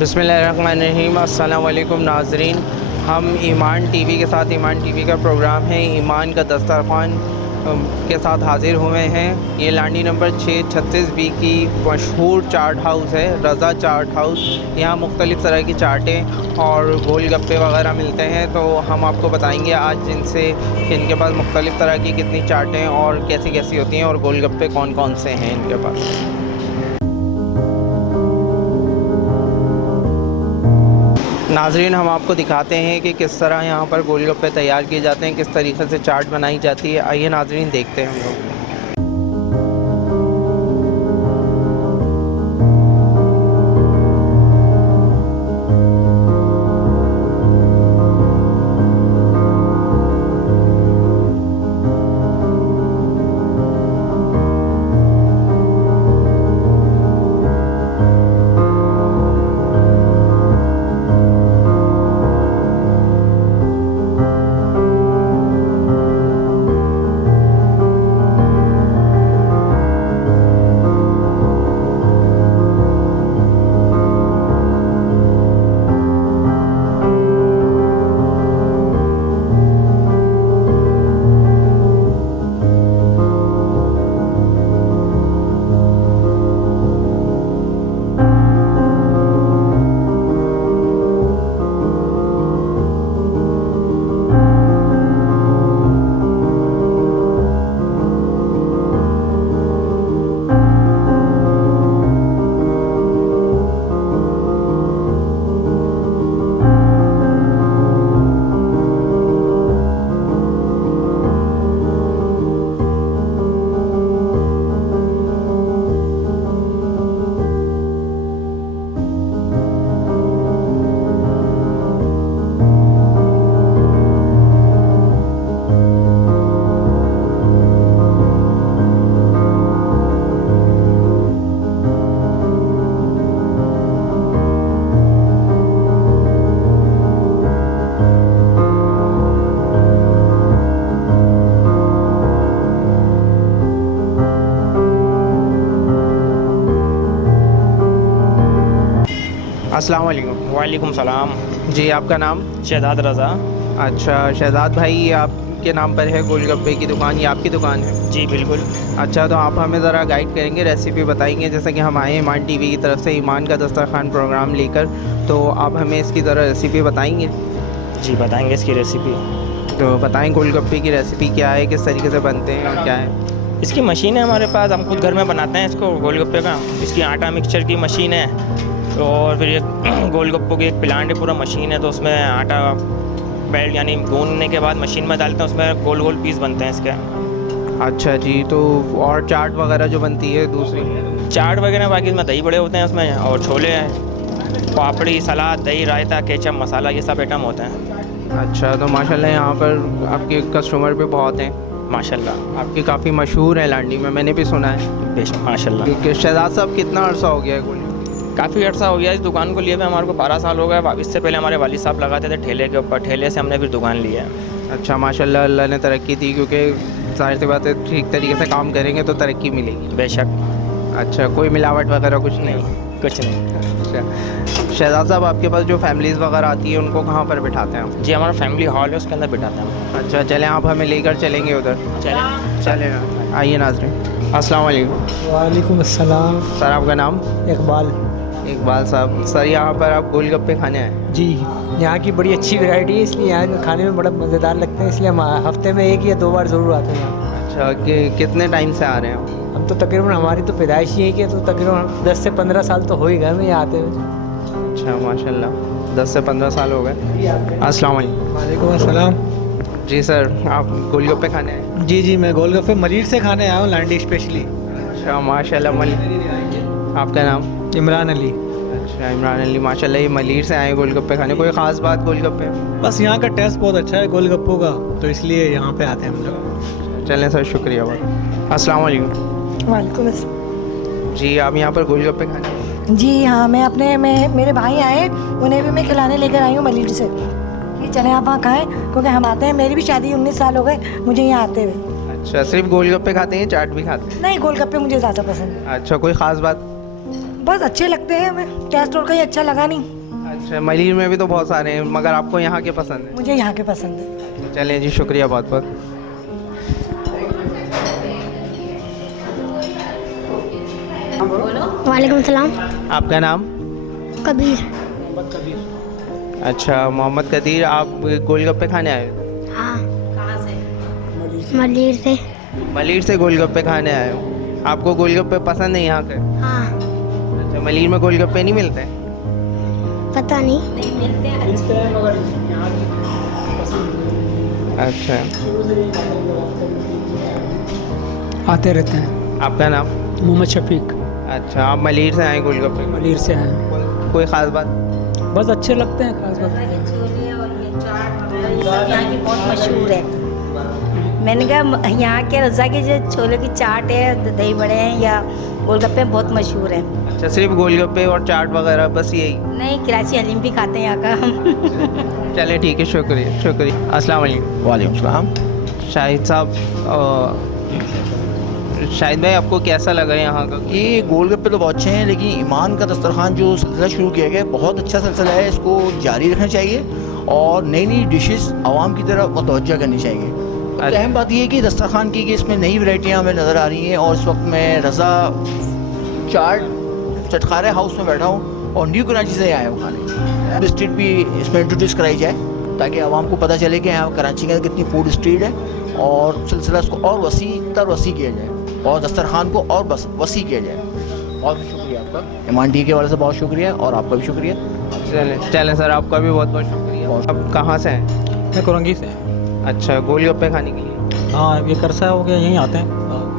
बिस्मिल्लाहिर्रहमानिर्रहीम। अस्सलाम वालेकुम नाज़रीन, हम ईमान टीवी के साथ, ईमान टीवी का प्रोग्राम है ईमान का दस्तरखान के साथ हाज़िर हुए हैं। ये लांडी नंबर 636 बी की मशहूर चाट हाउस है, रज़ा चाट हाउस। यहाँ मुख्तलिफ़ तरह की चाटें और गोलगप्पे वगैरह मिलते हैं। तो हम आपको बताएंगे आज इनसे कि इनके पास मुख्तलिफ़ तरह की कितनी चाटें और कैसी कैसी होती हैं और गोलगप्पे कौन कौन से हैं इनके पास। नाज़रीन, हम आपको दिखाते हैं कि किस तरह यहाँ पर गोलगप्पे तैयार किए जाते हैं, किस तरीके से चाट बनाई जाती है। आइए नाज़रीन, देखते हैं हम लोग। अस्सलाम वालेकुम। वालेकुम सलाम। जी, आपका नाम? शहजाद रज़ा। अच्छा शहजाद भाई, ये आपके नाम पर है गोलगप्पे की दुकान, ये आपकी दुकान है? जी बिल्कुल। अच्छा, तो आप हमें ज़रा गाइड करेंगे, रेसिपी बताएंगे। जैसा कि हम आए ईमान टीवी की तरफ से ईमान का दस्तरखान प्रोग्राम लेकर, तो आप हमें इसकी ज़रा रेसिपी बताएंगे? जी बताएंगे इसकी रेसिपी। तो बताएं गोलगप्पे की रेसिपी क्या है, किस तरीके से बनते हैं और क्या है? इसकी मशीन है हमारे पास, हम खुद घर में बनाते हैं इसको गोलगप्पे का। इसकी आटा मिक्सचर की मशीन है, तो और फिर ये गोलगप्पों की एक प्लांट है, पूरा मशीन है। तो उसमें आटा बेल्ट यानी गूंदने के बाद मशीन में डालते हैं, उसमें गोल गोल पीस बनते हैं इसके। अच्छा जी, तो और चाट वगैरह जो बनती है दूसरी? चाट वगैरह बाकी इसमें दही बड़े होते हैं उसमें, और छोले हैं, पापड़ी, सलाद, दही, रायता, केचप, मसाला, ये सब आइटम होते हैं। अच्छा, तो माशाल्लाह यहाँ पर आपके कस्टमर भी बहुत हैं। माशाल्लाह। आपकी काफ़ी मशहूर है लांडी में, मैंने भी सुना है। बेशक माशाल्लाह। कि शहजाद साहब, कितना अर्सा हो गया है गोलगप्पे? काफ़ी अर्सा हो गया इस दुकान को लिए हुए, हमारे को 12 साल हो गए। इससे पहले हमारे वालिद साहब लगाते थे ठेले के ऊपर, ठेले से हमने फिर दुकान ली है। अच्छा माशाल्लाह, अल्लाह ने तरक्की दी, क्योंकि ज़ाहिर सी बात है ठीक तरीके से काम करेंगे तो तरक्की मिलेगी। बेशक। अच्छा, कोई मिलावट वगैरह कुछ नहीं? कुछ नहीं। अच्छा शहजाद साहब, आपके पास जो फैमिलीज़ वगैरह आती है उनको कहाँ पर बिठाते हैं आप? जी हमारा फैमिली हॉल है, उसके अंदर बिठाते हैं। अच्छा, चलें आप हमें लेकर चलेंगे उधर? चलें, आइए नाज़रीन। अस्सलाम वालेकुम। वालेकुम अस्सलाम। सर, आपका नाम? इकबाल। इकबाल साहब, सर यहाँ पर आप गोलगप्पे खाने आए? जी, यहाँ की बड़ी अच्छी वैरायटी है, इसलिए यहाँ के खाने में बड़ा मज़ेदार लगते हैं, इसलिए हम हफ्ते में 1 या 2 बार ज़रूर आते हैं यहाँ। अच्छा, कितने टाइम से आ रहे हैं? हम तो तकरीबन, हमारी तो पैदाइश ही है कि, तो तकरीबन 10 से 15 साल तो हो ही गए हमें यहाँ आते हुए। अच्छा माशाल्लाह, 10 से 15 साल हो गए। अस्सलाम वालेकुम। वालेकुम अस्सलाम। जी सर, आप गोलगप्पे खाने आए? जी जी, मैं गोलगप्पे मलिर से खाने आया हूँ, लांडी स्पेशली। अच्छा माशाल्लाह। आपका नाम? इमरान अली। अच्छा इमरान अली, माशाल्लाह, ये मलिर से आए गोलगप्पे खाने। कोई ख़ास बात गोलगप्पे? बस यहाँ का टेस्ट बहुत अच्छा है गोलगप्पों का, तो इसलिए यहाँ पे आते हैं हम लोग। चलें सर, शुक्रिया बहुत। अस्सलाम वालेकुम। वालेकुम अस्सलाम। जी, आप यहाँ पर गोलगप्पे खाने आए? जी हाँ, मैं मेरे भाई आए, उन्हें भी मैं खिलाने लेकर आई हूँ मलिर से। ये चलें आप वहाँ खाएँ, क्योंकि हम आते हैं, मेरी भी शादी 19 साल हो गए मुझे यहाँ आते हुए। अच्छा, सिर्फ गोलगप्पे खाते हैं, चाट भी खाते हैं? नहीं, गोलगप्पे मुझे ज़्यादा पसंद है। अच्छा, कोई ख़ास बात? बस अच्छे लगते हैं हमें, टेस्ट और कहीं अच्छा लगा नहीं। अच्छा, मलिर में भी तो बहुत सारे हैं, मगर आपको यहाँ के पसंद है? मुझे यहाँ के पसंद है। चलें जी, शुक्रिया बहुत बहुत। वालेकुम सलाम। आपका नाम? कबीर। अच्छा, मोहम्मद कदीर, आप गोलगप्पे खाने आए हो? हाँ। कहाँ से? मलिर से। मलिर से गोलगप्पे खाने आए हो? आपको गोलगप्पे पसंद है यहाँ के? हाँ। अच्छा, मलिर में गोलगप्पे नहीं मिलते? पता नहीं। अच्छा, आते रहते हैं। आपका नाम? मोहम्मद शफीक। अच्छा, आप मलिर से आए गोलगप्पे? मलिर से हैं। कोई ख़ास बात? बस अच्छे लगते हैं, खास बात। छोले और ये चाट वगैरह ये सब यहाँ की बहुत मशहूर है। मैंने कहा यहाँ के रज़ा की जो छोले की चाट है, दही बड़े हैं या गोलगप्पे बहुत मशहूर हैं। अच्छा, सिर्फ गोलगप्पे और चाट वगैरह बस यही? नहीं, कराची हलीम भी खाते हैं यहाँ का हम। चले ठीक है, शुक्रिया शुक्रिया। अस्सलाम वालेकुम। वालेकुम सलाम। शाहिद साहब, शाहिद भाई, आपको कैसा लगा यहाँ का? ये गोलगप्पे तो बहुत अच्छे हैं, लेकिन ईमान का दस्तरखान जो सिलसिला शुरू किया गया है बहुत अच्छा सिलसिला है, इसको जारी रखना चाहिए और नई नई डिशेस आवाम की तरफ मुतवज्जह करनी चाहिए। तो अहम बात यह है कि दस्तरखान की कि इसमें नई वैरायटियाँ हमें नज़र आ रही हैं और इस वक्त मैं रज़ा चाट चटखारे हाउस में बैठा हूँ और न्यू कराची से आया हूँ खाने। स्ट्रीट भी इसमें इंट्रोड्यूस कराई जाए ताकि आवाम को पता चले कि यहाँ कराची के कितनी फूड स्ट्रीट है और सिलसिला इसको और वसी किया जाए और दस्तरखान को और बस वसी किया जाए। बहुत शुक्रिया आपका, ईमान टी के वाले से बहुत शुक्रिया और आपका भी शुक्रिया। चलें सर, आपका भी बहुत बहुत शुक्रिया। आप कहाँ से हैं? मैं कोरंगी से। अच्छा, गोलगप्पे खाने के लिए? हाँ, ये करसा हो गया, यहीं आते हैं।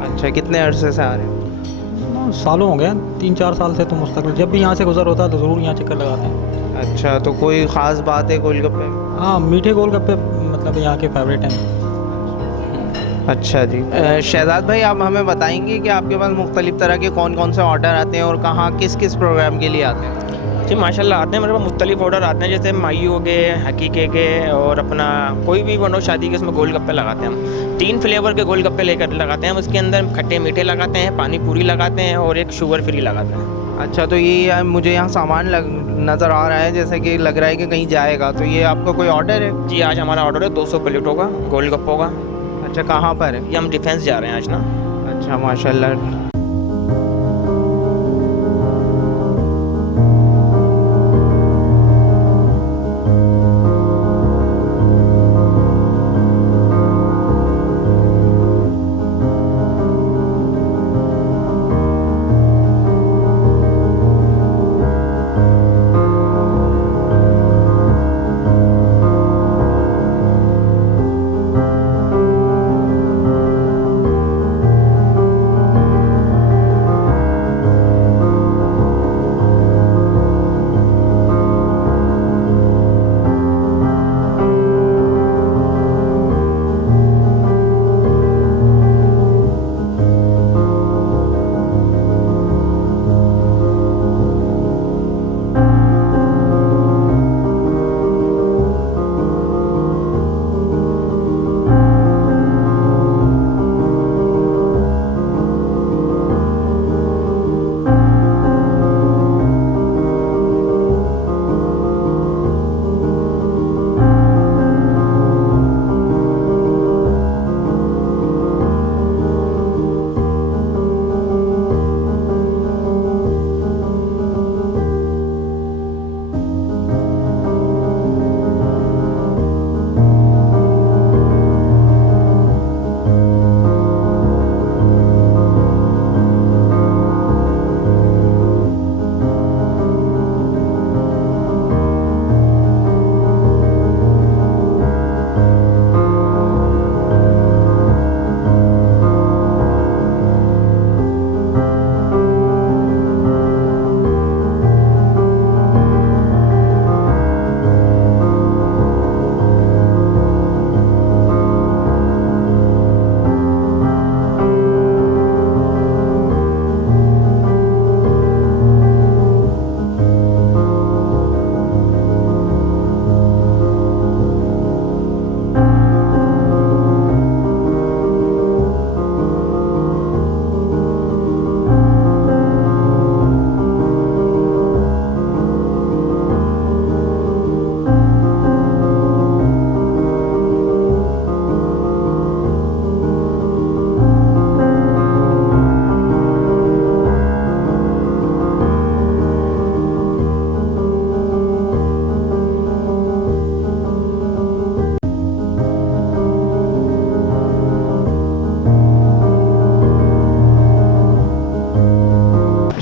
अच्छा, कितने अरसे से आ रहे हैं? सालों हो गए, 3-4 साल से तो मुस्तकिल जब भी यहाँ से गुजर होता है तो ज़रूर यहाँ चक्कर लगाते हैं। अच्छा, तो कोई ख़ास बात है गोलगप्पे में? हाँ, मीठे गोलगप्पे मतलब यहाँ के फेवरेट हैं। अच्छा जी। शहजाद भाई, आप हमें बताएंगे कि आपके पास मुख्तलिफ़ तरह के कौन कौन से ऑर्डर आते हैं और कहाँ किस किस प्रोग्राम के लिए आते हैं? जी माशाल्लाह आते हैं, मेरे पास मुख्तलिफ ऑर्डर आते हैं, जैसे माई हो गए, हकीके के और अपना कोई भी बनो शादी के उसमें गोलगप्पे लगाते हैं हम। 3 फ्लेवर के गोलगप्पे लेकर लगाते हैं हम, उसके अंदर खट्टे मीठे लगाते हैं, पानी पूरी लगाते हैं और एक शुगर फ्री लगाते हैं। अच्छा, तो ये मुझे यहाँ सामान नज़र आ रहा है, जैसे कि लग रहा है कि कहीं जाएगा, तो ये आपका कोई ऑर्डर है? जी, आज हमारा ऑर्डर है 200 प्लेटों का गोलगप्पों का। अच्छा, कहाँ पर है? ये हम डिफेंस जा रहे हैं आज ना। अच्छा, माशाल्लाह।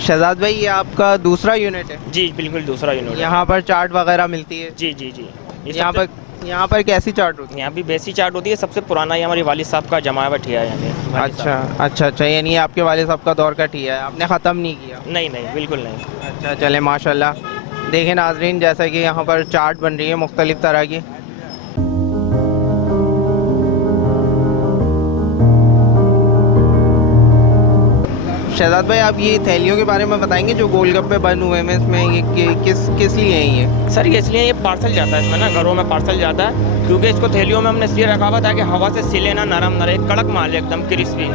शहजाद भाई, ये आपका दूसरा यूनिट है? जी बिल्कुल दूसरा यूनिट है। यहाँ पर चाट वगैरह मिलती है? जी जी जी। ये यहाँ पर कैसी चाट होती है? यहाँ भी बेसी चाट होती है। सबसे पुराना ये हमारे वालिद साहब का जमाया हुआ ठिया है यानी। अच्छा, यानी आपके वाले साहब का दौर का ठिया है, आपने ख़त्म नहीं किया? नहीं नहीं बिल्कुल नहीं। अच्छा, चले माशाल्लाह। देखें नाजरीन, जैसा कि यहाँ पर चाट बन रही है मुख्तलिफ़ तरह की। शहजाद भाई, आप ये थैलियों के बारे में बताएंगे जो गोलगप्पे बन हुए हैं इसमें, ये किस लिए हैं ये? सर ये इसलिए ये पार्सल जाता है इसमें ना, घरों में पार्सल जाता है, क्योंकि इसको थैलियों में हमने इसलिए रखा हुआ ताकि हवा से सिले ना, नरम न रहे, कड़क माल है एकदम क्रिस्पी।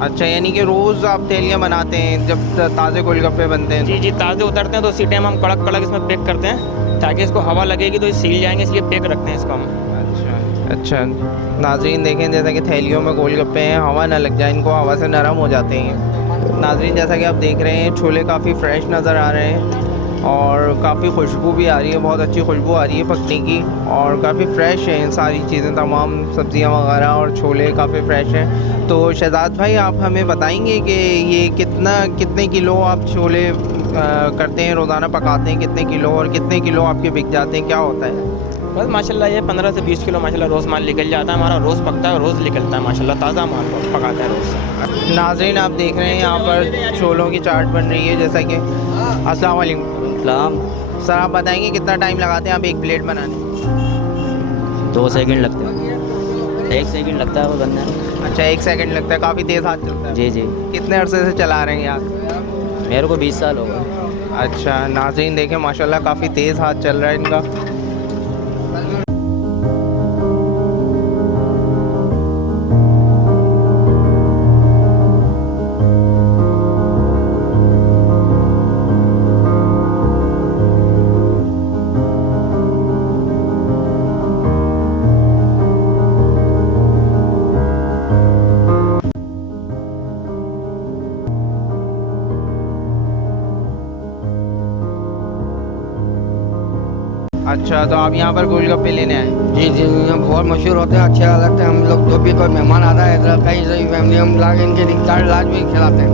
अच्छा, यानी कि रोज़ आप थैलियाँ बनाते हैं जब ताज़े गोलगप्पे बनते हैं? जी जी, ताज़े उतरते हैं तो उसी टाइम हम कड़क इसमें पैक करते हैं ताकि इसको हवा लगेगी तो ये सील जाएंगे, इसलिए पैक रखते हैं इसको हम। अच्छा, नाजरीन देखें, जैसा कि थैलियों में गोलगप्पे हैं, हवा ना लग जाए इनको, हवा से नरम हो जाते हैं। नाजरीन जैसा कि आप देख रहे हैं, छोले काफ़ी फ्रेश नज़र आ रहे हैं और काफ़ी खुशबू भी आ रही है, बहुत अच्छी खुशबू आ रही है पकने की, और काफ़ी फ़्रेश हैं सारी चीज़ें, तमाम सब्ज़ियाँ वगैरह और छोले काफ़ी फ़्रेश हैं। तो शहजाद भाई, आप हमें बताएंगे कि ये कितने किलो आप छोले करते हैं, रोज़ाना पकाते हैं कितने किलो, और कितने किलो आपके बिक जाते हैं, क्या होता है? बस माशाल्लाह ये 15 से 20 किलो माशाल्लाह रोज़ माल निकल जाता है हमारा, रोज़ पकता है, रोज़ निकलता है माशाल्लाह, ताज़ा माल पकाता है रोज़। नाज़रीन आप देख रहे हैं यहाँ पर छोलों की चाट बन रही है, जैसा कि अस्सलाम वालेकुम सर, आप बताएंगे कितना टाइम लगाते हैं आप एक प्लेट बनाने? 2 सेकंड लगते हैं, 1 सेकंड लगता है वो बनने में। अच्छा, 1 सेकंड लगता है, काफ़ी तेज़ हाथ चलता है? जी जी। कितने अरसे से चला रहे हैं आप? मेरे को 20 साल हो गए। अच्छा, नाज़रीन देखें माशाल्लाह काफ़ी तेज़ हाथ चल रहा है इनका। अच्छा, तो आप यहाँ पर गोलगप्पे लेने आए? जी जी, यहाँ बहुत मशहूर होते हैं, अच्छे लगते हैं। हम लोग जो भी कोई मेहमान आता है इधर, कहीं से फैमिली, हम लाके इनके चाट लाज में खिलाते हैं।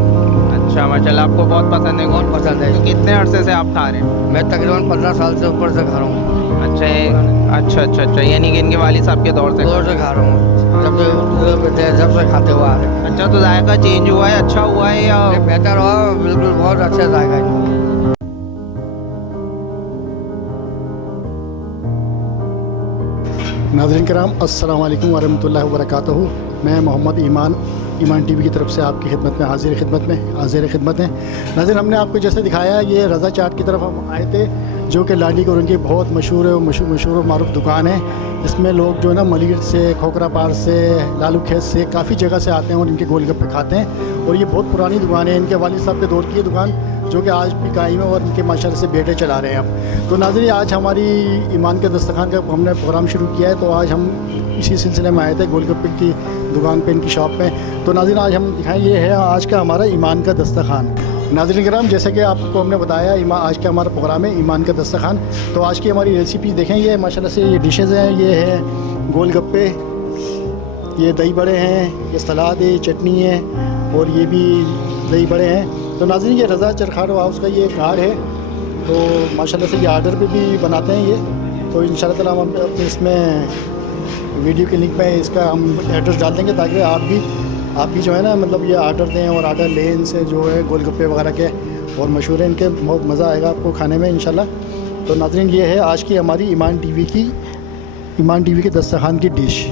अच्छा माशाल्लाह, आपको बहुत पसंद है? बहुत पसंद है। तो कितने अरसे से आप खा रहे हैं? मैं तकरीबन 15 साल से ऊपर से खा रहा हूँ। अच्छा, यानी कि इनके वालिद साहब के दौर से खा रहा हूँ, जब से खाते हुए आ रहे हैं। अच्छा, तो जायका चेंज हुआ है, अच्छा हुआ है या बेहतर हुआ? बिल्कुल बहुत अच्छा जायका है। नाज़रीन किराम, अस्सलाम वालेकुम वरहमतुल्लाहि वबरकातुहू। मैं मोहम्मद ईमान टीवी की तरफ से आपकी खिदमत में हाजिर खिदमत हैं। नाज़रीन, हमने आपको जैसे दिखाया, ये रज़ा चाट की तरफ हम आए थे, जो कि लाडी कोरंग की बहुत मशहूर और मारूफ दुकान है। इसमें लोग जो है ना मलीर से, खोखरा पार से, लालू खेत से, काफ़ी जगह से आते हैं और इनके गोलगप्पे खाते हैं। और ये बहुत पुरानी दुकान है, इनके वालिद साहब के दौर की दुकान, जो कि आज भी कायम है और इनके माशाल्लाह से बेटे चला रहे हैं अब। तो नाज़रीन, आज हमारी ईमान के दस्तरखान का हमने प्रोग्राम शुरू किया है, तो आज हम इसी सिलसिले में आए थे गोलगप्पे की दुकान पे, इनकी शॉप पे। तो नाज़रीन, आज हम दिखाएं, ये है आज का हमारा ईमान का दस्तरखान। नाज़रीन किराम, जैसे कि आपको हमने बताया, आज का हमारा प्रोग्राम है ईमान का दस्तरखान। तो आज की हमारी रेसिपी देखें, ये माशाल्लाह से ये डिशेज़ हैं। ये है गोलगप्पे, ये दही बड़े हैं, ये सलाद है, चटनी है, और ये भी दही बड़े हैं। तो नाज़रीन, ये रज़ा चरखार हाउस का ये कार्ड है, तो माशाल्लाह से ये आर्डर पे भी बनाते हैं ये। तो इंशाल्लाह ताला हम अपने इसमें वीडियो के लिंक पे इसका हम एड्रेस डाल देंगे, ताकि आप भी जो है ना, मतलब ये आर्डर दें और आर्डर लें इनसे, जो है गोलगप्पे वगैरह के, और मशहूर है इनके, बहुत मज़ा आएगा आपको खाने में इंशाल्लाह। तो नाज़रीन, ये है आज की हमारी ईमान टीवी के दस्तरखान की डिश।